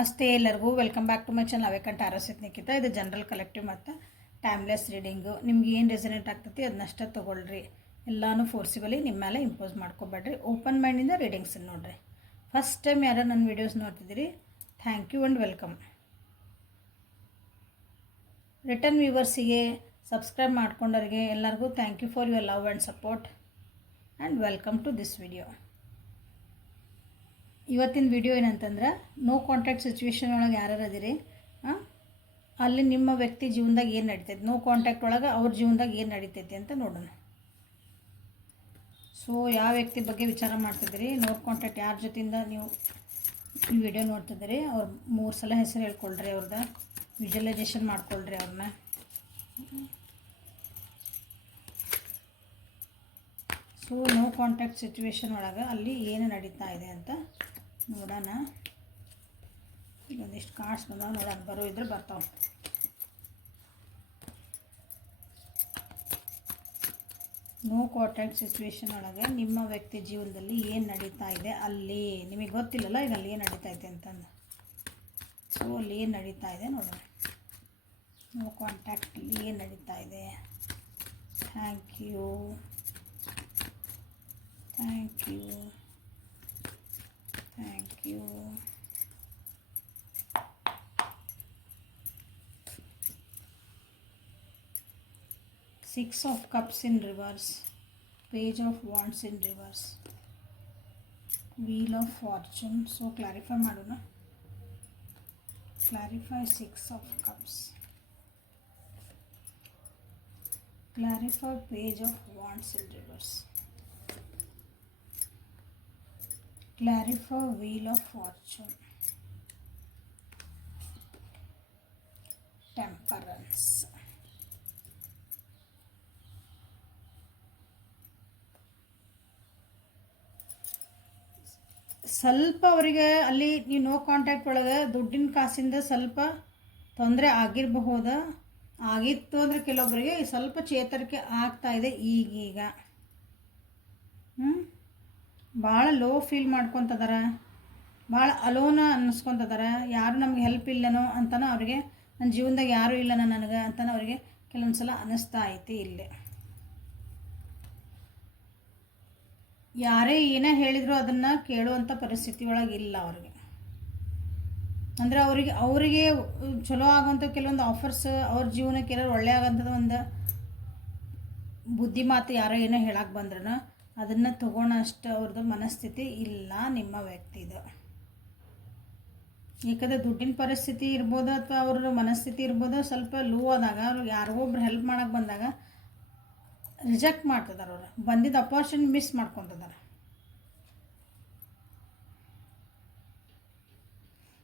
ನಮಸ್ತೆ ಎಲ್ಲರಿಗೂ welcome back to my channel ಅವೇಕಂಠ ಆರಸಿತ್ ನಿಖಿತ. ಇದು ಜನರಲ್ ಕಲೆಕ್ಟಿವ್ ಮತ್ತು ಟೈಮ್ಲೆಸ್ ರೀಡಿಂಗು. ನಿಮ್ಗೆ ಏನು ರೆಸನೇಟ್ ಆಗ್ತೈತಿ ಅದನ್ನಷ್ಟೇ ತೊಗೊಳ್ರಿ. ಎಲ್ಲನೂ ಫೋರ್ಸಿಬಲಿ ನಿಮ್ಮ ಮೇಲೆ ಇಂಪೋಸ್ ಮಾಡ್ಕೊಬೇಡ್ರಿ. ಓಪನ್ ಮೈಂಡಿಂದ ರೀಡಿಂಗ್ಸ್ ನೋಡಿರಿ. ಫಸ್ಟ್ ಟೈಮ್ ಯಾರು ನನ್ನ ವೀಡಿಯೋಸ್ ನೋಡ್ತಿದ್ದೀರಿ, thank you and welcome. Return ವ್ಯೂವರ್ಸಿಗೆ, ಸಬ್ಸ್ಕ್ರೈಬ್ ಮಾಡ್ಕೊಂಡವ್ರಿಗೆ ಎಲ್ಲರಿಗೂ thank you for your love and support and welcome to this video. ಇವತ್ತಿನ ವಿಡಿಯೋ ಏನಂತಂದ್ರೆ, ನೋ ಕಾಂಟ್ಯಾಕ್ಟ್ ಸಿಚುವೇಶನ್ ಒಳಗೆ ಯಾರು ಅದೀರಿ, ಅಲ್ಲಿ ನಿಮ್ಮ ವ್ಯಕ್ತಿ ಜೀವನದಾಗ ಏನು ನಡೀತೈತಿ, ನೋ ಕಾಂಟ್ಯಾಕ್ಟ್ ಒಳಗೆ ಅವ್ರ ಜೀವನದಾಗ ಏನು ನಡೀತೈತಿ ಅಂತ ನೋಡೋಣ. ಸೊ ಯಾವ ವ್ಯಕ್ತಿ ಬಗ್ಗೆ ವಿಚಾರ ಮಾಡ್ತಿದ್ದೀರಿ, ನೋ ಕಾಂಟ್ಯಾಕ್ಟ್ ಯಾರ ಜೊತೆಯಿಂದ ನೀವು ಈ ವಿಡಿಯೋ ನೋಡ್ತಿದ್ದೀರಿ, ಅವ್ರು 3 ಸಲ ಹೆಸರು ಹೇಳ್ಕೊಳ್ರಿ, ಅವ್ರದ್ದು ವಿಜುವಲೈಸೇಷನ್ ಮಾಡ್ಕೊಳ್ರಿ ಅವ್ರನ್ನ. ಸೊ ನೋ ಕಾಂಟ್ಯಾಕ್ಟ್ ಸಿಚುವೇಶನ್ ಒಳಗೆ ಅಲ್ಲಿ ಏನು ನಡೀತಾ ಇದೆ ಅಂತ ನೋಡೋಣ. ಒಂದಿಷ್ಟು ಕಾರ್ಡ್ಸ್ ಬಂದಾವ, ನೋಡೋಣ ಬರೋ ಇದ್ರೆ ಬರ್ತಾವೆ. ನೋ ಕಾಂಟ್ಯಾಕ್ಟ್ ಸಿಚುವೇಶನ್ ಒಳಗೆ ನಿಮ್ಮ ವ್ಯಕ್ತಿ ಜೀವನದಲ್ಲಿ ಏನು ನಡೀತಾ ಇದೆ, ಅಲ್ಲಿ ನಿಮಗೆ ಗೊತ್ತಿಲ್ಲಲ್ಲ ಈಗ ಅಲ್ಲಿ ಏನು ನಡೀತಾ ಇದೆ ಅಂತಂದು. ಸೊ ಅಲ್ಲಿ ಏನು ನಡೀತಾ ಇದೆ ನೋಡೋಣ. ನೋ ಕಾಂಟ್ಯಾಕ್ಟಲ್ಲಿ ಏನು ನಡೀತಾ ಇದೆ. Thank you, thank you, thank you. Six of Cups in reverse, Page of Wands in reverse, Wheel of Fortune. So clarify ಮಾಡೋಣ. Clarify Six of Cups. Clarify Page of Wands in reverse. Clarify Wheel of Fortune. Temperance. ಸ್ವಲ್ಪ ಅವರಿಗೆ ಅಲ್ಲಿ ನೀವು no contact ಒಳಗೆ ದುಡ್ಡಿನ ಕಾಸಿಂದ ಸ್ವಲ್ಪ ತೊಂದರೆ ಆಗಿರಬಹುದು. ಆಗಿತ್ತು ಅಂದರೆ ಕೆಲವೊಬ್ಬರಿಗೆ ಸ್ವಲ್ಪ ಚೇತರಿಕೆ ಆಗ್ತಾ ಇದೆ ಈಗೀಗ. ಭಾಳ ಲೋ ಫೀಲ್ ಮಾಡ್ಕೊತದಾರ, ಭಾಳ ಅಲೋನ ಅನ್ನಿಸ್ಕೊತದಾರ. ಯಾರು ನಮ್ಗೆ ಹೆಲ್ಪ್ ಇಲ್ಲನೋ ಅಂತನೋ ಅವ್ರಿಗೆ, ನನ್ನ ಜೀವನದಾಗ ಯಾರೂ ಇಲ್ಲನ ನನಗೆ ಅಂತನೋ ಅವರಿಗೆ ಕೆಲವೊಂದು ಸಲ ಅನ್ನಿಸ್ತಾ ಐತಿ. ಇಲ್ಲೇ ಯಾರೇ ಏನೇ ಹೇಳಿದ್ರು ಅದನ್ನು ಕೇಳುವಂಥ ಪರಿಸ್ಥಿತಿ ಒಳಗೆ ಇಲ್ಲ ಅವ್ರಿಗೆ. ಅಂದರೆ ಅವರಿಗೆ ಚಲೋ ಆಗೋಂಥ ಕೆಲವೊಂದು ಆಫರ್ಸ್, ಅವ್ರ ಜೀವನಕ್ಕೆ ಎಲ್ಲರೂ ಒಳ್ಳೆ ಆಗೋಂಥದ್ದು ಒಂದು ಬುದ್ಧಿ ಮಾತು ಯಾರೋ ಏನೋ ಹೇಳಕ್ಕೆ ಬಂದ್ರೂ ಅದನ್ನು ತಗೊಳ್ಳೋ ಅಷ್ಟು ಅವ್ರದ್ದು ಮನಸ್ಥಿತಿ ಇಲ್ಲ ನಿಮ್ಮ ವ್ಯಕ್ತಿದು. ಯಾಕಂದರೆ ದುಡ್ಡಿನ ಪರಿಸ್ಥಿತಿ ಇರ್ಬೋದು ಅಥವಾ ಅವ್ರ ಮನಸ್ಥಿತಿ ಇರ್ಬೋದು ಸ್ವಲ್ಪ ಲೋ ಆದಾಗ, ಅವ್ರಿಗೆ ಯಾರಿಗೋ ಒಬ್ರು ಹೆಲ್ಪ್ ಮಾಡೋಕ್ಕೆ ಬಂದಾಗ ರಿಜೆಕ್ಟ್ ಮಾಡ್ತಿದ್ದಾರೆ. ಅವರು ಬಂದಿದ್ದ ಅಪಾರ್ಚುನಿಟಿ ಮಿಸ್ ಮಾಡ್ಕೊತಿದ್ದಾರೆ.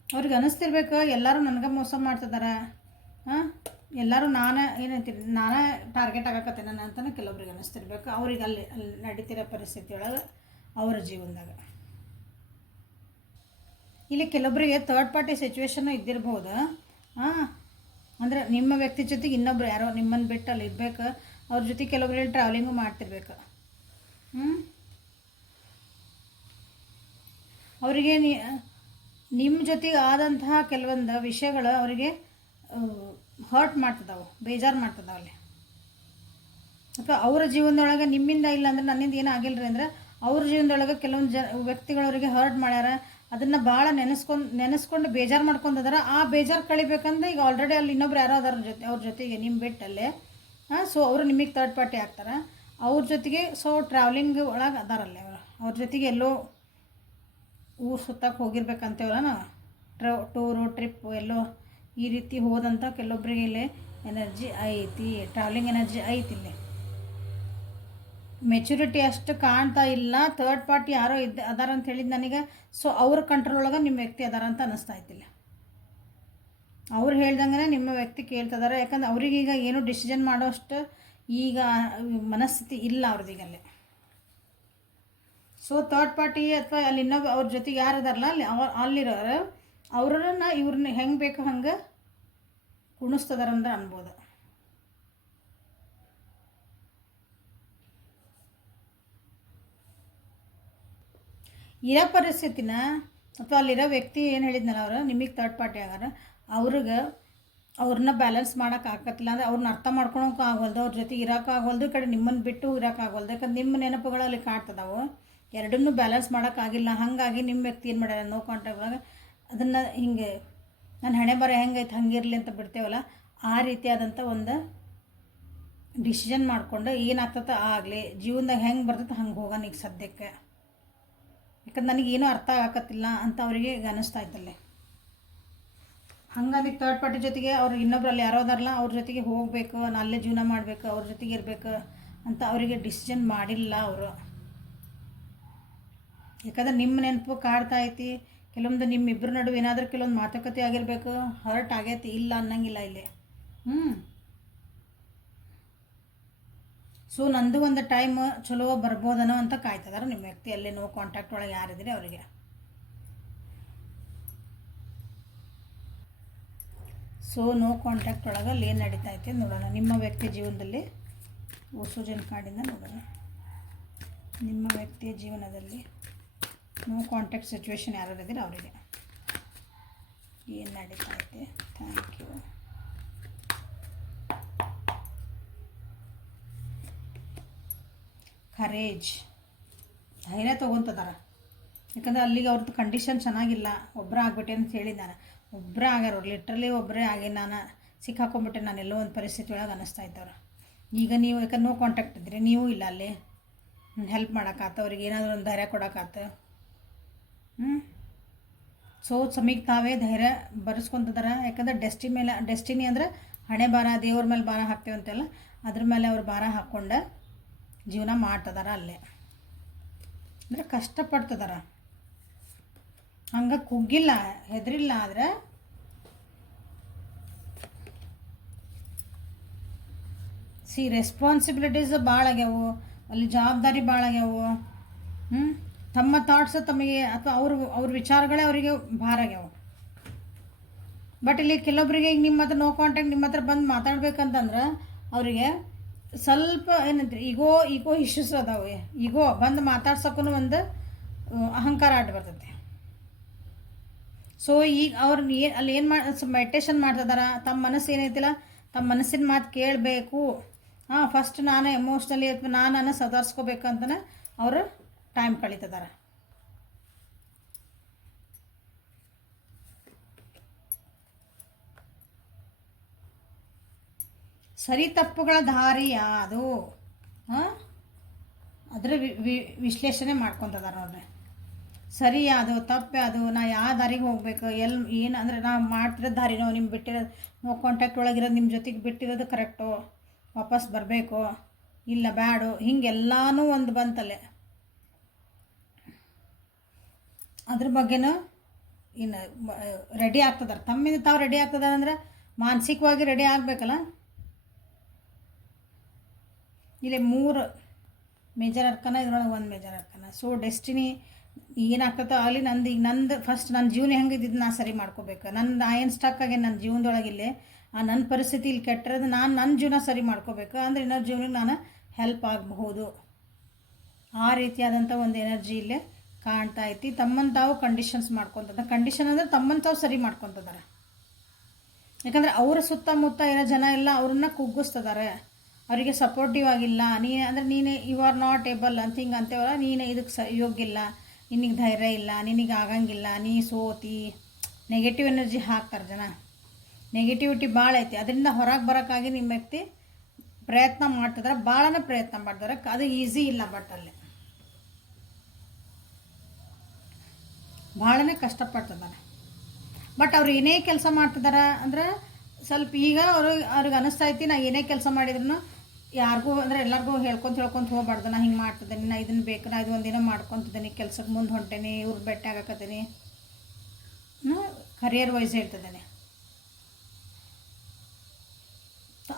ಅವ್ರಿಗೆ ಅನ್ನಿಸ್ತಿರ್ಬೇಕು ಎಲ್ಲರೂ ನನಗೆ ಮೋಸ ಮಾಡ್ತಿದ್ದಾರೆ, ಎಲ್ಲರೂ ಏನಂತೀರಿ ನಾನೇ ಟಾರ್ಗೆಟ್ ಆಗಕತ್ತೆ ನಾನು ಅಂತಲೇ ಕೆಲವೊಬ್ರಿಗೆ ಅನ್ನಿಸ್ತಿರ್ಬೇಕು. ಅವ್ರಿಗೆ ಅಲ್ಲಿ ನಡೀತಿರೋ ಪರಿಸ್ಥಿತಿ ಒಳಗೆ ಅವರ ಜೀವನದಾಗ. ಇಲ್ಲಿ ಕೆಲವೊಬ್ಬರಿಗೆ ಥರ್ಡ್ ಪಾರ್ಟಿ ಸಿಚುವೇಶನ್ನು ಇದ್ದಿರ್ಬೋದು. ಅಂದರೆ ನಿಮ್ಮ ವ್ಯಕ್ತಿ ಜೊತೆಗೆ ಇನ್ನೊಬ್ರು ಯಾರೋ ನಿಮ್ಮನ್ನು ಬಿಟ್ಟು ಅಲ್ಲಿ ಇರಬೇಕು, ಅವ್ರ ಜೊತೆ ಕೆಲವೊಬ್ಬರಲ್ಲಿ ಟ್ರಾವೆಲಿಂಗು ಮಾಡ್ತಿರ್ಬೇಕು. ಅವರಿಗೆ ನಿಮ್ಮ ಜೊತೆಗೆ ಆದಂತಹ ಕೆಲವೊಂದು ವಿಷಯಗಳು ಅವರಿಗೆ ಹರ್ಟ್ ಮಾಡ್ತದಾವೆ, ಬೇಜಾರು ಮಾಡ್ತದಾವಲ್ಲಿ. ಅಥವಾ ಅವರ ಜೀವನದೊಳಗೆ ನಿಮ್ಮಿಂದ ಇಲ್ಲ ಅಂದ್ರೆ ನನ್ನಿಂದ ಏನೂ ಆಗಿಲ್ಲರಿ ಅಂದ್ರೆ ಅವ್ರ ಜೀವನದೊಳಗೆ ಕೆಲವೊಂದು ವ್ಯಕ್ತಿಗಳವರಿಗೆ ಹರ್ಟ್ ಮಾಡ್ಯಾರ. ಅದನ್ನು ಭಾಳ ನೆನೆಸ್ಕೊಂಡು ಬೇಜಾರು ಮಾಡ್ಕೊಂಡಿದಾರೆ. ಆ ಬೇಜಾರು ಕಳಿಬೇಕಂದ್ರೆ ಈಗ ಆಲ್ರೆಡಿ ಅಲ್ಲಿ ಇನ್ನೊಬ್ರು ಯಾರೋ ಅದರ ಅವ್ರ ಜೊತೆಗೆ ನಿಮ್ಮ ಬಿಟ್ಟಲ್ಲೇ. ಸೊ ಅವರು ನಿಮಗೆ ಥರ್ಡ್ ಪಾರ್ಟಿ ಆಗ್ತಾರೆ ಅವ್ರ ಜೊತೆಗೆ. ಸೊ ಟ್ರಾವೆಲಿಂಗ್ ಒಳಗೆ ಅದಾರಲ್ಲೇ ಅವ್ರ ಜೊತೆಗೆ ಎಲ್ಲೋ ಊರು ಸುತ್ತಕ್ಕೆ ಹೋಗಿರ್ಬೇಕಂತೇವಲ್ಲ ನಾವು, ಟೂರು ಟ್ರಿಪ್ಪು ಎಲ್ಲೋ ಈ ರೀತಿ ಹೋದಂಥ ಕೆಲವೊಬ್ಬರಿಗೆ ಇಲ್ಲಿ ಎನರ್ಜಿ ಐತಿ, ಟ್ರಾವೆಲಿಂಗ್ ಎನರ್ಜಿ ಐತಿ. ಇಲ್ಲಿ ಮೆಚುರಿಟಿ ಅಷ್ಟು ಕಾಣ್ತಾ ಇಲ್ಲ. ಥರ್ಡ್ ಪಾರ್ಟಿ ಯಾರೋ ಅದಾರ ಅಂತ ಹೇಳಿದ್ದು ನನಗೆ. ಸೊ ಅವ್ರ ಕಂಟ್ರೋಲ್ ಒಳಗೆ ನಿಮ್ಮ ವ್ಯಕ್ತಿ ಅದಾರ ಅಂತ ಅನ್ನಿಸ್ತಾ ಐತಿಲ್ಲ. ಅವ್ರು ಹೇಳ್ದಂಗೆ ನಿಮ್ಮ ವ್ಯಕ್ತಿ ಕೇಳ್ತಿದ್ದಾರೆ. ಯಾಕಂದ್ರೆ ಅವ್ರಿಗೀಗ ಏನು ಡಿಸಿಷನ್ ಮಾಡೋಷ್ಟು ಈಗ ಮನಸ್ಥಿತಿ ಇಲ್ಲ ಅವ್ರದೀಗಲ್ಲೇ. ಸೊ ಥರ್ಡ್ ಪಾರ್ಟಿ ಅಥವಾ ಅಲ್ಲಿ ಇನ್ನೊಬ್ಬ ಅವ್ರ ಜೊತೆಗೆ ಯಾರು ಅದಾರಲ್ಲ ಅಲ್ಲಿರೋರು ಅವ್ರನ್ನ ಇವ್ರನ್ನ ಹೆಂಗೆ ಬೇಕೋ ಹಂಗೆ ಕುಣಿಸ್ತದಾರಂದ್ರೆ ಅನ್ಬೋದು. ಇರೋ ಪರಿಸ್ಥಿತಿನ ಅಥವಾ ಅಲ್ಲಿರೋ ವ್ಯಕ್ತಿ ಏನು ಹೇಳಿದ್ನಲ್ಲ ಅವರು ನಿಮಗೆ ಥರ್ಡ್ ಪಾರ್ಟಿ ಆಗಾರ ಅವ್ರನ್ನ ಬ್ಯಾಲೆನ್ಸ್ ಮಾಡೋಕೆ ಆಗತ್ತಿಲ್ಲ ಅಂದರೆ ಅವ್ರನ್ನ ಅರ್ಥ ಮಾಡ್ಕೊಳೋಕೆ ಆಗೋಲ್ದು, ಅವ್ರ ಜೊತೆ ಇರೋಕ್ಕಾಗೋಲ್ದು, ಈ ಕಡೆ ನಿಮ್ಮನ್ನು ಬಿಟ್ಟು ಇರೋಕ್ಕಾಗೋಲ್ದು. ಯಾಕಂದ್ರೆ ನಿಮ್ಮ ನೆನಪುಗಳಲ್ಲಿ ಕಾಡ್ತದಾವು, ಎರಡನ್ನೂ ಬ್ಯಾಲೆನ್ಸ್ ಮಾಡೋಕ್ಕಾಗಿಲ್ಲ. ಹಾಗಾಗಿ ನಿಮ್ಮ ವ್ಯಕ್ತಿ ಏನು ಮಾಡ್ಯಾರ ನೋ ಕಾಂಟ್ಯಾಕ್ಟ್ ಒಳಗೆ ಅದನ್ನು ಹಿಂಗೆ ನನ್ನ ಹಣೆ ಬರ ಹೆಂಗೈತೆ ಹಂಗಿರಲಿ ಅಂತ ಬಿಡ್ತೇವಲ್ಲ, ಆ ರೀತಿಯಾದಂಥ ಒಂದು ಡಿಸಿಷನ್ ಮಾಡಿಕೊಂಡು ಏನಾಗ್ತದೆ ಆಗಲಿ, ಜೀವನದಾಗ ಹೆಂಗೆ ಬರ್ತೈತೆ ಹಂಗೆ ಹೋಗೋಣ ಈಗ ಸದ್ಯಕ್ಕೆ. ಯಾಕಂದ್ರೆ ನನಗೇನೂ ಅರ್ಥ ಆಗತ್ತಿಲ್ಲ ಅಂತ ಅವರಿಗೆ ಅನ್ನಿಸ್ತಾ ಇತ್ತಲ್ಲೇ. ಹಂಗಾಗಿ ಥರ್ಡ್ ಪಾರ್ಟಿ ಜೊತೆಗೆ ಅವ್ರು ಇನ್ನೊಬ್ರಲ್ಲಿ ಯಾರೋ ಅದಾರಲ್ಲ ಅವ್ರ ಜೊತೆಗೆ ಹೋಗಬೇಕು, ನಾನು ಅಲ್ಲೇ ಜೀವನ ಮಾಡಬೇಕು, ಅವ್ರ ಜೊತೆಗೆ ಇರಬೇಕು ಅಂತ ಅವರಿಗೆ ಡಿಸಿಷನ್ ಮಾಡಿಲ್ಲ ಅವರು. ಯಾಕಂದ್ರೆ ನಿಮ್ಮ ನೆನಪು ಕಾಡ್ತಾ ಐತಿ. ಕೆಲವೊಂದು ನಿಮ್ಮಿಬ್ಬರ ನಡುವೆ ಏನಾದರೂ ಕೆಲವೊಂದು ಮಾತುಕತೆ ಆಗಿರಬೇಕು, ಹರ್ಟ್ ಆಗೈತಿ, ಇಲ್ಲ ಅನ್ನಂಗಿಲ್ಲ ಇಲ್ಲಿ. ಸೊ ನಂದು ಒಂದು ಟೈಮ್ ಚಲೋ ಬರ್ಬೋದನೋ ಅಂತ ಕಾಯ್ತಿದಾರೆ ನಿಮ್ಮ ವ್ಯಕ್ತಿ. ಅಲ್ಲಿ ನೋ ಕಾಂಟ್ಯಾಕ್ಟ್ ಒಳಗೆ ಯಾರಿದ್ರೆ ಅವರಿಗೆ. ಸೊ ನೋ ಕಾಂಟ್ಯಾಕ್ಟ್ ಒಳಗೆ ಅಲ್ಲಿ ಏನು ನಡೀತಾ ಐತೆ ನೋಡೋಣ. ನಿಮ್ಮ ವ್ಯಕ್ತಿ ಜೀವನದಲ್ಲಿ ಸೂಜನ್ ಕಾರ್ಡಿಂದ ನೋಡೋಣ. ನಿಮ್ಮ ವ್ಯಕ್ತಿಯ ಜೀವನದಲ್ಲಿ ನೋ ಕಾಂಟ್ಯಾಕ್ಟ್ ಸಿಚುವೇಶನ್ ಯಾರು ಇದ್ದೀರ ಅವರಿಗೆ ಏನು ನಡೀತಾ ಐತೆ. Thank you. ಕರೇಜ್, ಧೈರ್ಯ ತೊಗೊತದಾರ. ಯಾಕಂದ್ರೆ ಅಲ್ಲಿಗೆ ಅವ್ರದ್ದು ಕಂಡೀಷನ್ ಚೆನ್ನಾಗಿಲ್ಲ. ಒಬ್ಬರೇ ಆಗ್ಬಿಟ್ಟೆ ಅಂತ ಹೇಳಿ ನಾನು, ಒಬ್ಬರೇ ಆಗ್ಯಾರ, ಲಿಟ್ರಲಿ ಒಬ್ಬರೇ ಆಗಿ ನಾನು ಸಿಕ್ಕಾಕೊಂಡ್ಬಿಟ್ಟೆ. ನಾನು ಎಲ್ಲೋ ಒಂದು ಪರಿಸ್ಥಿತಿ ಒಳಗೆ ಅನ್ನಿಸ್ತಾ ಇದ್ದವ್ರು. ಈಗ ನೀವು ಯಾಕಂದ್ರೆ ನೋ ಕಾಂಟ್ಯಾಕ್ಟ್ ಇದ್ರಿ, ನೀವು ಇಲ್ಲ ಅಲ್ಲಿ ಹೆಲ್ಪ್ ಮಾಡೋಕ್ಕಾತ, ಅವ್ರಿಗೆ ಏನಾದರೂ ಒಂದು ಧೈರ್ಯ ಕೊಡೋಕ್ಕಾತ. ಸೊ ಸಮೀಗ್ ತಾವೇ ಧೈರ್ಯ ಬರೆಸ್ಕೊತಿದಾರ. ಯಾಕಂದ್ರೆ ಡೆಸ್ಟಿನಿ ಅಂದ್ರೆ ಹಣೆ ಭಾರ, ದೇವ್ರ ಮೇಲೆ ಭಾರ ಹಾಕ್ತೇವೆ ಅಂತೆಲ್ಲ, ಅದ್ರ ಮೇಲೆ ಅವ್ರು ಭಾರ ಹಾಕ್ಕೊಂಡು ಜೀವನ ಮಾಡ್ತದಾರ ಅಲ್ಲೇ. ಅಂದರೆ ಕಷ್ಟಪಡ್ತದಾರ, ಹಂಗೆ ಕುಗ್ಗಿಲ್ಲ, ಹೆದರಿಲ್ಲ. ಆದರೆ ರೆಸ್ಪಾನ್ಸಿಬಿಲಿಟೀಸ್ ಭಾಳ ಆಗ್ಯಾವು, ಅಲ್ಲಿ ಜವಾಬ್ದಾರಿ ಭಾಳ ಆಗ್ಯಾವು. ತಮ್ಮ ಥಾಟ್ಸ್ ತಮಗೆ ಅಥವಾ ಅವ್ರ ವಿಚಾರಗಳೇ ಅವರಿಗೆ ಭಾರ ಆಗ್ಯಾವು. ಬಟ್ ಇಲ್ಲಿ ಕೆಲವೊಬ್ಬರಿಗೆ ಈಗ ನಿಮ್ಮ ಹತ್ರ ನೋ ಕಾಂಟ್ಯಾಕ್ಟ್ ನಿಮ್ಮ ಹತ್ರ ಬಂದು ಮಾತಾಡ್ಬೇಕಂತಂದ್ರೆ ಅವರಿಗೆ ಸ್ವಲ್ಪ ಏನಂತೀರಿ ಈಗೋ ಇಶ್ಯೂಸ್ ಅದಾವೆ. ಈಗೋ ಬಂದು ಮಾತಾಡ್ಸೋಕ್ಕೂ ಒಂದು ಅಹಂಕಾರ ಆಟ ಬರ್ತೈತೆ. ಸೊ ಈಗ ಅವ್ರನ್ನ ಅಲ್ಲಿ ಏನು ಮೆಡಿಟೇಷನ್ ಮಾಡ್ತಿದಾರ, ತಮ್ಮ ಮನಸ್ಸು ಏನೈತಿಲ್ಲ ತಮ್ಮ ಮನಸ್ಸಿನ ಮಾತು ಕೇಳಬೇಕು. ಫಸ್ಟ್ ನಾನು ಎಮೋಷ್ನಲಿ ಅಥವಾ ನಾನು ಸುಧಾರಿಸ್ಕೋಬೇಕಂತಲೇ ಅವರು ಟೈಮ್ ಕಳೀತಿದಾರ. ಸರಿ ತಪ್ಪುಗಳ ದಾರಿ ಯಾವುದು ಅದರ ವಿಶ್ಲೇಷಣೆ ಮಾಡ್ಕೊತದಾರ ನೋಡ್ರಿ. ಸರಿ ಯಾವುದು ತಪ್ಪು ಯಾವುದು, ನಾ ಯಾವ ದಾರಿಗೆ ಹೋಗ್ಬೇಕು, ಏನು ಅಂದರೆ ನಾವು ಮಾಡ್ತಿರೋ ದಾರಿನೋ, ನಿಮ್ಮ ಬಿಟ್ಟಿರೋದು ನೋ ಕಾಂಟ್ಯಾಕ್ಟ್ ಒಳಗಿರೋದು ನಿಮ್ಮ ಜೊತೆಗೆ ಬಿಟ್ಟಿರೋದು ಕರೆಕ್ಟೋ, ವಾಪಸ್ ಬರಬೇಕು ಇಲ್ಲ ಬ್ಯಾಡು, ಹಿಂಗೆಲ್ಲನೂ ಒಂದು ಬಂತಲ್ಲೇ. ಅದ್ರ ಬಗ್ಗೆನೂ ಇನ್ನು ರೆಡಿ ಆಗ್ತದಾರೆ, ತಮ್ಮಿಂದ ತಾವು ರೆಡಿ ಆಗ್ತದ ಅಂದರೆ ಮಾನಸಿಕವಾಗಿ ರೆಡಿ ಆಗಬೇಕಲ್ಲ. ಇಲ್ಲಿ 3 ಮೇಜರ್ ಅರ್ಕನ, ಇದ್ರೊಳಗೆ 1 ಮೇಜರ್ ಅರ್ಕನ. ಸೊ ಡೆಸ್ಟಿನಿ ಏನಾಗ್ತದೋ ಆಗಲಿ, ನಂದು ಫಸ್ಟ್ ನನ್ನ ಜೀವನ ಹೆಂಗಿದ್ದು ನಾ ಸರಿ ಮಾಡ್ಕೋಬೇಕು. ನಾ ಏನು ಸ್ಟಕ್ ಆಗಿ ನನ್ನ ಜೀವನದೊಳಗಿಲ್ಲಿ ನನ್ನ ಪರಿಸ್ಥಿತಿ ಇಲ್ಲಿ ಕೆಟ್ಟಿರೋದು, ನಾನು ನನ್ನ ಜೀವನ ಸರಿ ಮಾಡ್ಕೋಬೇಕು ಅಂದರೆ ಇನ್ನೊಂದು ಜೀವನಕ್ಕೆ ನಾನು ಹೆಲ್ಪ್ ಆಗಬಹುದು. ಆ ರೀತಿಯಾದಂಥ ಒಂದು ಎನರ್ಜಿ ಇಲ್ಲೇ ಕಾಣ್ತಾ ಐತಿ. ತಮ್ಮನ್ನು ತಾವು ಕಂಡೀಷನ್ಸ್ ಮಾಡ್ಕೊತದ. ಕಂಡೀಷನ್ ಅಂದರೆ ತಮ್ಮನ್ನು ತಾವು ಸರಿ ಮಾಡ್ಕೊತಿದ್ದಾರೆ. ಯಾಕಂದರೆ ಅವರ ಸುತ್ತಮುತ್ತ ಏನೋ ಜನ ಎಲ್ಲ ಅವ್ರನ್ನ ಕುಗ್ಗಿಸ್ತದಾರೆ, ಅವರಿಗೆ ಸಪೋರ್ಟಿವ್ ಆಗಿಲ್ಲ. ನೀನು ಯು ಆರ್ ನಾಟ್ ಏಬಲ್ ಅಂತ ಹಿಂಗೆ ಅಂತೇವಲ್ಲ, ನೀನು ಇದಕ್ಕೆ ಯೋಗ್ಯ ಇಲ್ಲ, ನಿನಗೆ ಧೈರ್ಯ ಇಲ್ಲ, ನಿನಗೆ ಆಗಂಗಿಲ್ಲ, ನೀ ಸೋತಿ, ನೆಗೆಟಿವ್ ಎನರ್ಜಿ ಹಾಕ್ತಾರೆ ಜನ. ನೆಗೆಟಿವಿಟಿ ಭಾಳ ಐತಿ. ಅದರಿಂದ ಹೊರಗೆ ಬರೋಕ್ಕಾಗಿ ನಿಮ್ಮ ವ್ಯಕ್ತಿ ಪ್ರಯತ್ನ ಮಾಡ್ತಿದ್ದಾರೆ, ಭಾಳನೇ ಪ್ರಯತ್ನ ಮಾಡ್ತಾರೆ. ಅದು ಈಸಿ ಇಲ್ಲ, ಬಟ್ ಅಲ್ಲಿ ಭಾಳನೇ ಕಷ್ಟಪಡ್ತಿದ್ದಾರೆ. ಬಟ್ ಅವ್ರು ಏನೇ ಕೆಲಸ ಮಾಡ್ತಿದ್ದಾರೆ ಅಂದ್ರೆ ಸ್ವಲ್ಪ ಈಗ ಅವ್ರಿಗೆ ಅನ್ನಿಸ್ತಾ ಐತಿ, ನಾ ಏನೇ ಕೆಲಸ ಮಾಡಿದ್ರು ಯಾರಿಗೂ ಅಂದರೆ ಎಲ್ಲರಿಗೂ ಹೇಳ್ಕೊಂತ ಹೋಗ್ಬಾರ್ದು. ನಾ ಹಿಂಗೆ ಮಾಡ್ತಿದ್ದೀನಿ, ನಾ ಇದನ್ನು ಬೇಕು, ನಾ ಇದು ಒಂದಿನ ಮಾಡ್ಕೊತಿದ್ದೀನಿ, ಕೆಲ್ಸಕ್ಕೆ ಮುಂದೆ ಹೊಂಟೇನಿ, ಇವ್ರು ಭೇಟಿ ಆಗಕತ್ತೀನಿ, ಕರಿಯರ್ ವೈಸ್ ಹೇಳ್ತಿದ್ದೇನೆ.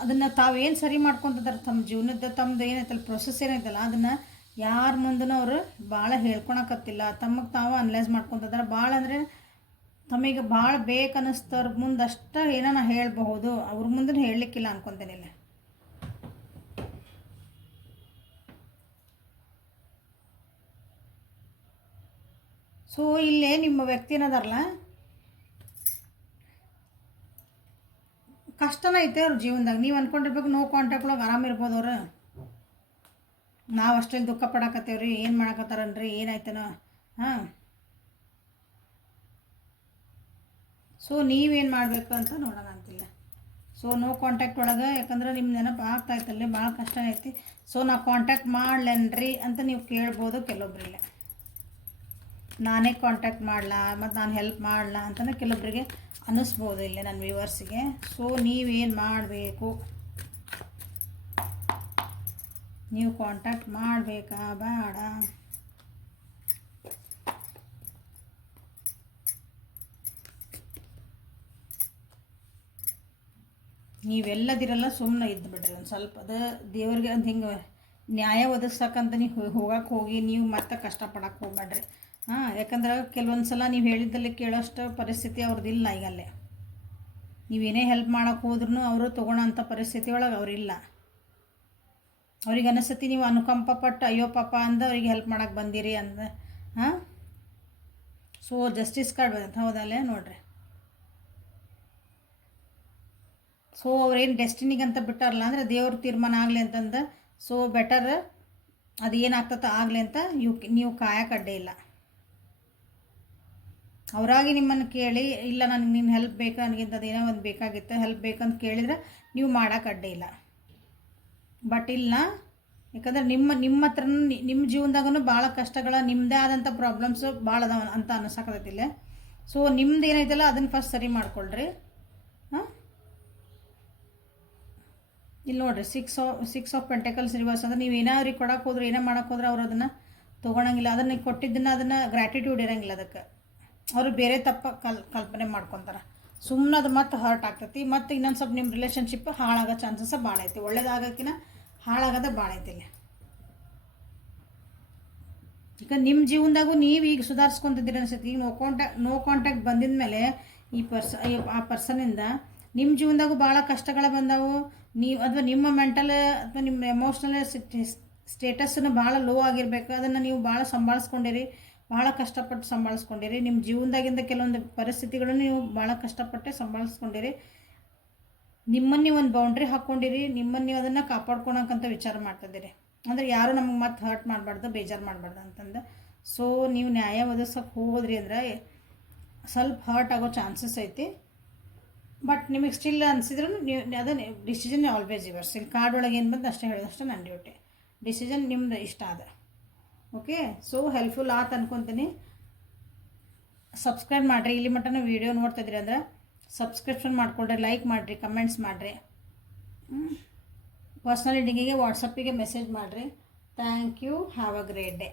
ಅದನ್ನು ತಾವೇನು ಸರಿ ಮಾಡ್ಕೊತಿದ್ದಾರೆ ತಮ್ಮ ಜೀವನದ, ತಮ್ಮದು ಏನೈತಲ್ಲ ಪ್ರೊಸೆಸ್ ಏನೈತಲ್ಲ, ಅದನ್ನು ಯಾರ ಮುಂದೂ ಅವರು ಭಾಳ ಹೇಳ್ಕೊಳಕತ್ತಿಲ್ಲ. ತಮಗೆ ತಾವು ಅನಲೈಸ್ ಮಾಡ್ಕೊತಿದ್ದಾರೆ. ಭಾಳ ಅಂದರೆ ತಮಗೆ ಭಾಳ ಬೇಕನ್ನಿಸ್ತವ್ರ ಮುಂದೆ ಅಷ್ಟೇ ಏನೋ ನಾ ಹೇಳಬಹುದು, ಅವ್ರ ಮುಂದೆ ಹೇಳಲಿಕ್ಕಿಲ್ಲ ಅನ್ಕೊತೇನೆ ಇಲ್ಲಿ. ಸೊ ಸೊ ಇಲ್ಲೇ ನಿಮ್ಮ ವ್ಯಕ್ತಿ ಏನದಾರಲ್ಲ ಕಷ್ಟನ ಐತೆ ಅವ್ರ ಜೀವನದಾಗ. ನೀವು ಅಂದ್ಕೊಂಡಿರ್ಬೇಕು ನೋ ಕಾಂಟ್ಯಾಕ್ಟ್ ಒಳಗೆ ಆರಾಮಿರ್ಬೋದು ಅವ್ರು. ನಾವು ಅಷ್ಟೆಲ್ಲಿ ದುಃಖ ಪಡಕತ್ತೇವ್ರಿ, ಏನು ಮಾಡಕತ್ತಾರನ್ರಿ, ಏನಾಯ್ತನೋ. ಹಾಂ, ಸೊ ನೀವೇನು ಮಾಡಬೇಕು ಅಂತ ನೋಡೋಣ ಅಂತಿಲ್ಲ. ಸೊ ನೋ ಕಾಂಟ್ಯಾಕ್ಟ್ ಒಳಗೆ, ಯಾಕಂದ್ರೆ ನಿಮ್ಮ ನೆನಪು ಆಗ್ತಾಯಿತ್ತಲ್ಲಿ ಭಾಳ ಕಷ್ಟ ಐತಿ. ಸೊ ನಾ ಕಾಂಟ್ಯಾಕ್ಟ್ ಮಾಡ್ಲೇನ್ರಿ ಅಂತ ನೀವು ಕೇಳ್ಬೋದು ಕೆಲವೊಬ್ಬರಿಲ್ಲ. ನಾನೇ ಕಾಂಟ್ಯಾಕ್ಟ್ ಮಾಡಲಾ ಮತ್ತು ನಾನು ಹೆಲ್ಪ್ ಮಾಡಲಾ ಅಂತಲೇ ಕೆಲವೊಬ್ಬರಿಗೆ ಅನ್ನಿಸ್ಬೋದು ಇಲ್ಲೇ ನನ್ನ ವ್ಯೂವರ್ಸಿಗೆ. ಸೊ ನೀವೇನು ಮಾಡಬೇಕು, ನೀವು ಕಾಂಟ್ಯಾಕ್ಟ್ ಮಾಡಬೇಕಾ ಬೇಡ? ನೀವೆಲ್ಲದಿರಲ್ಲ ಸುಮ್ಮನೆ ಇದ್ದು ಬಿಡ್ರಿ ಒಂದು ಸ್ವಲ್ಪ. ಅದು ದೇವ್ರಿಗೆ ಅಂತ ಹಿಂಗೆ ನ್ಯಾಯ ಒದಗಿಸಕ್ಕಂತ ನೀವು ಹೋಗಕ್ಕೆ ಹೋಗಿ ನೀವು ಮತ್ತೆ ಕಷ್ಟಪಡಕ್ಕೆ ಹೋಗ್ಬೇಡ್ರಿ. ಹಾಂ, ಯಾಕಂದ್ರೆ ಕೆಲವೊಂದು ಸಲ ನೀವು ಹೇಳಿದ್ದಲ್ಲಿ ಕೇಳೋಷ್ಟು ಪರಿಸ್ಥಿತಿ ಅವ್ರದ್ದಿಲ್ಲ. ಈಗಲ್ಲೇ ನೀವೇನೇ ಹೆಲ್ಪ್ ಮಾಡೋಕ್ಕೆ ಹೋದ್ರೂ ಅವರು ತೊಗೊಳೋಂಥ ಪರಿಸ್ಥಿತಿ ಒಳಗೆ ಅವರಿಲ್ಲ. ಅವ್ರಿಗೆ ಅನಿಸ್ತತಿ ನೀವು ಅನುಕಂಪ ಪಟ್ಟು ಅಯ್ಯೋ ಪಾಪ ಅಂದ ಅವ್ರಿಗೆ ಹೆಲ್ಪ್ ಮಾಡೋಕ್ಕೆ ಬಂದಿರಿ ಅಂದ. ಹಾಂ, ಸೊ ಜಸ್ಟಿಸ್ ಕಾರ್ಡ್ ಬಂದಂತ ಹೌದಲ್ಲೇ ನೋಡ್ರಿ. ಸೊ ಅವ್ರೇನು ಡೆಸ್ಟಿನಿಗೆ ಅಂತ ಬಿಟ್ಟಾರಲ್ಲ ಅಂದರೆ ದೇವ್ರ ತೀರ್ಮಾನ ಆಗಲಿ ಅಂತಂದು. ಸೊ ಬೆಟರ್ ಅದು ಏನಾಗ್ತದೆ ಆಗಲಿ ಅಂತ ನೀವು ಕಾಯಕ್ಕೆ ಇಲ್ಲ. ಅವರಾಗಿ ನಿಮ್ಮನ್ನು ಕೇಳಿ ಇಲ್ಲ ನನಗೆ ನಿನ್ನ ಹೆಲ್ಪ್ ಬೇಕಾ, ನನಗಿಂತದ್ದು ಏನೋ ಒಂದು ಬೇಕಾಗಿತ್ತು ಹೆಲ್ಪ್ ಬೇಕಂತ ಕೇಳಿದ್ರೆ ನೀವು ಮಾಡೋಕ್ಕೆ ಇಲ್ಲ. ಬಟ್ ಇಲ್ಲ, ಯಾಕಂದ್ರೆ ನಿಮ್ಮ ಹತ್ರ ನಿಮ್ಮ ಜೀವನದಾಗೂ ಭಾಳ ಕಷ್ಟಗಳ ನಿಮ್ಮದೇ ಆದಂಥ ಪ್ರಾಬ್ಲಮ್ಸು ಭಾಳ ಅದಾವ ಅಂತ ಅನ್ನಿಸಕತ್ತೈತಿಲ್ಲ. ಸೊ ನಿಮ್ದು ಏನೈತಲ್ಲ ಅದನ್ನು ಫಸ್ಟ್ ಸರಿ ಮಾಡ್ಕೊಳ್ರಿ. ಹಾಂ, ಇಲ್ಲಿ ನೋಡಿರಿ ಸಿಕ್ಸ್ ಆಫ್ ಪೆಂಟಕಲ್ಸ್ ರಿವರ್ಸ್ ಅಂದ್ರೆ ನೀವು ಏನೋ ಅವ್ರಿಗೆ ಕೊಡಕ್ಕೆ ಹೋದ್ರೆ ಏನೋ ಮಾಡೋಕ್ಕೆ ಹೋದ್ರೆ ಅವ್ರು ಅದನ್ನು ತೊಗೊಳಂಗಿಲ್ಲ. ಅದನ್ನು ಕೊಟ್ಟಿದ್ದನ್ನು ಅದನ್ನು ಗ್ರ್ಯಾಟಿಟ್ಯೂಡ್ ಇರೋಂಗಿಲ್ಲ ಅದಕ್ಕೆ. ಅವರು ಬೇರೆ ತಪ್ಪ ಕಲ್ಪನೆ ಮಾಡ್ಕೊತಾರೆ. ಸುಮ್ಮನೆ ಅದು ಮತ್ತೆ ಹರ್ಟ್ ಆಗ್ತೈತಿ. ಮತ್ತು ಇನ್ನೊಂದು ಸ್ವಲ್ಪ ನಿಮ್ಮ ರಿಲೇಷನ್ಶಿಪ್ ಹಾಳಾಗೋ ಚಾನ್ಸಸ್ ಭಾಳ ಐತಿ. ಒಳ್ಳೇದಾಗೋಕ್ಕಿಂತ ಹಾಳಾಗೋದೇ ಭಾಳ ಐತಿಲ್ಲ. ಈಗ ನಿಮ್ಮ ಜೀವನದಾಗೂ ನೀವು ಈಗ ಸುಧಾರಿಸ್ಕೊತಿದ್ದೀರಿ ಅನ್ಸುತ್ತೆ. ಈಗ ನೋ ಕಾಂಟ್ಯಾಕ್ಟ್ ಬಂದಿದ ಮೇಲೆ ಆ ಪರ್ಸನಿಂದ ನಿಮ್ಮ ಜೀವನದಾಗೂ ಭಾಳ ಕಷ್ಟಗಳು ಬಂದವು. ನೀವು ಅಥವಾ ನಿಮ್ಮ ಮೆಂಟಲ್ ಅಥವಾ ನಿಮ್ಮ ಎಮೋಷ್ನಲ್ ಸ್ಟೇಟಸ್ಸನ್ನು ಭಾಳ ಲೋ ಆಗಿರಬೇಕು. ಅದನ್ನು ನೀವು ಭಾಳ ಸಂಭಾಳಿಸ್ಕೊಂಡಿರಿ, ಭಾಳ ಕಷ್ಟಪಟ್ಟು ಸಂಭಾಳಿಸ್ಕೊಂಡಿರಿ. ನಿಮ್ಮ ಜೀವನದಾಗಿಂದ ಕೆಲವೊಂದು ಪರಿಸ್ಥಿತಿಗಳನ್ನು ನೀವು ಭಾಳ ಕಷ್ಟಪಟ್ಟೆ ಸಂಭಾಳಿಸ್ಕೊಂಡಿರಿ. ನಿಮ್ಮನ್ನು ನೀವು ಒಂದು ಬೌಂಡ್ರಿ ಹಾಕ್ಕೊಂಡಿರಿ, ನಿಮ್ಮನ್ನು ನೀವು ಅದನ್ನು ಕಾಪಾಡ್ಕೊಳಕ್ಕಂತ ವಿಚಾರ ಮಾಡ್ತಿದ್ದೀರಿ. ಅಂದರೆ ಯಾರು ನಮಗೆ ಮತ್ತೆ ಹರ್ಟ್ ಮಾಡಬಾರ್ದು, ಬೇಜಾರು ಮಾಡಬಾರ್ದು ಅಂತಂದು. ಸೊ ನೀವು ನ್ಯಾಯ ಒದಗಿಸೋಕೆ ಹೋದ್ರಿ ಅಂದರೆ ಸ್ವಲ್ಪ ಹರ್ಟ್ ಆಗೋ ಚಾನ್ಸಸ್ ಐತಿ. ಬಟ್ ನಿಮಗೆ ಸ್ಟಿಲ್ ಅನಿಸಿದ್ರು ನೀವು ಅದನ್ನು ಡಿಸಿಷನ್ ಆಲ್ವೇಸ್ ಯುವರ್ಸ್. ಇಲ್ಲಿ ಕಾರ್ಡ್ ಒಳಗೆ ಏನು ಬಂದು ಅಷ್ಟೇ ಹೇಳೋದಷ್ಟೇ ನನ್ನ ಡ್ಯೂಟಿ. ಡಿಸಿಷನ್ ನಿಮ್ದು ಇಷ್ಟ ಅದ. ಓಕೆ, ಸೊ ಹೆಲ್ಪ್ಫುಲ್ ಆತ ಅನ್ಕೊತೀನಿ. ಸಬ್ಸ್ಕ್ರೈಬ್ ಮಾಡಿರಿ. ಇಲ್ಲಿ ಮಟ್ಟನ ವೀಡಿಯೋ ನೋಡ್ತಿದ್ರಿ ಅಂದ್ರೆ ಸಬ್ಸ್ಕ್ರಿಪ್ಷನ್ ಮಾಡಿಕೊಡ್ರಿ, ಲೈಕ್ ಮಾಡಿರಿ, ಕಮೆಂಟ್ಸ್ ಮಾಡಿರಿ. ಪರ್ಸ್ನಲ್ ರೀಡಿಂಗಿಗೆ ವಾಟ್ಸಪ್ಪಿಗೆ ಮೆಸೇಜ್ ಮಾಡಿರಿ. Thank you. Have a great day.